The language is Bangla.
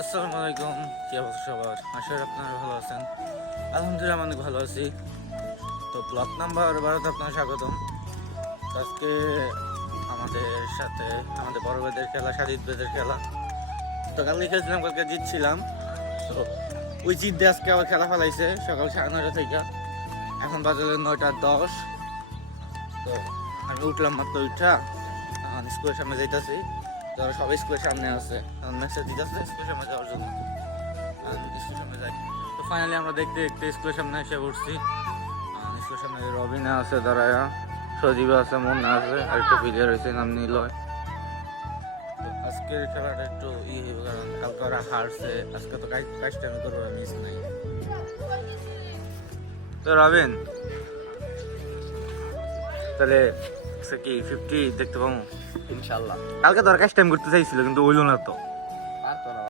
আসসালামু আলাইকুম, কি অবস্থা সবার? আশা করি আপনারা ভালো আছেন। আলহামদুলিল্লাহ অনেক ভালো আছি। তো ব্লগ নাম্বার 12তে আপনার স্বাগতম। আজকে আমাদের সাথে আমাদের বড় ভাইদের খেলা, সাদিদ ভাইদের খেলা। তো কালকে খেলছিলাম, কালকে জিতছিলাম। তো ওই জিত দিয়ে আজকে আবার খেলা ফেলাইছে সকাল 9:30 থেকে। এখন বাজে 9:10। তো আমি উঠলাম মাত্র, উঠা এখন স্কুলের সামনে যাইতেছি। যারা সবাই স্কুলের সামনে আছে, এখন মেসেজ দিতেছে স্কুলের সামনে যাওয়ার জন্য। স্কুলের সামনে যাই। তো ফাইনালি আমরা দেখতে দেখতে স্কুলের সামনে এসে পড়ছি। স্কুলের সামনে রবিনা আছে দাঁড়ায়া, সজীব আছে, মন্না আছে, আর একটা প্লেয়ার হয়েছে নাম নিলয়। তো আজকের খেলাটা একটু হইবে, কারণ কালকে ওরা হারছে। আজকে তো কাজটামি করবো, মিস নাই। তো রবিন, তাহলে কি 50 দেখতে পাবো ইনশাল্লাহ। কালকে তো আর কাজ টাইম করতে চাইছিল, কিন্তু হইল না তো।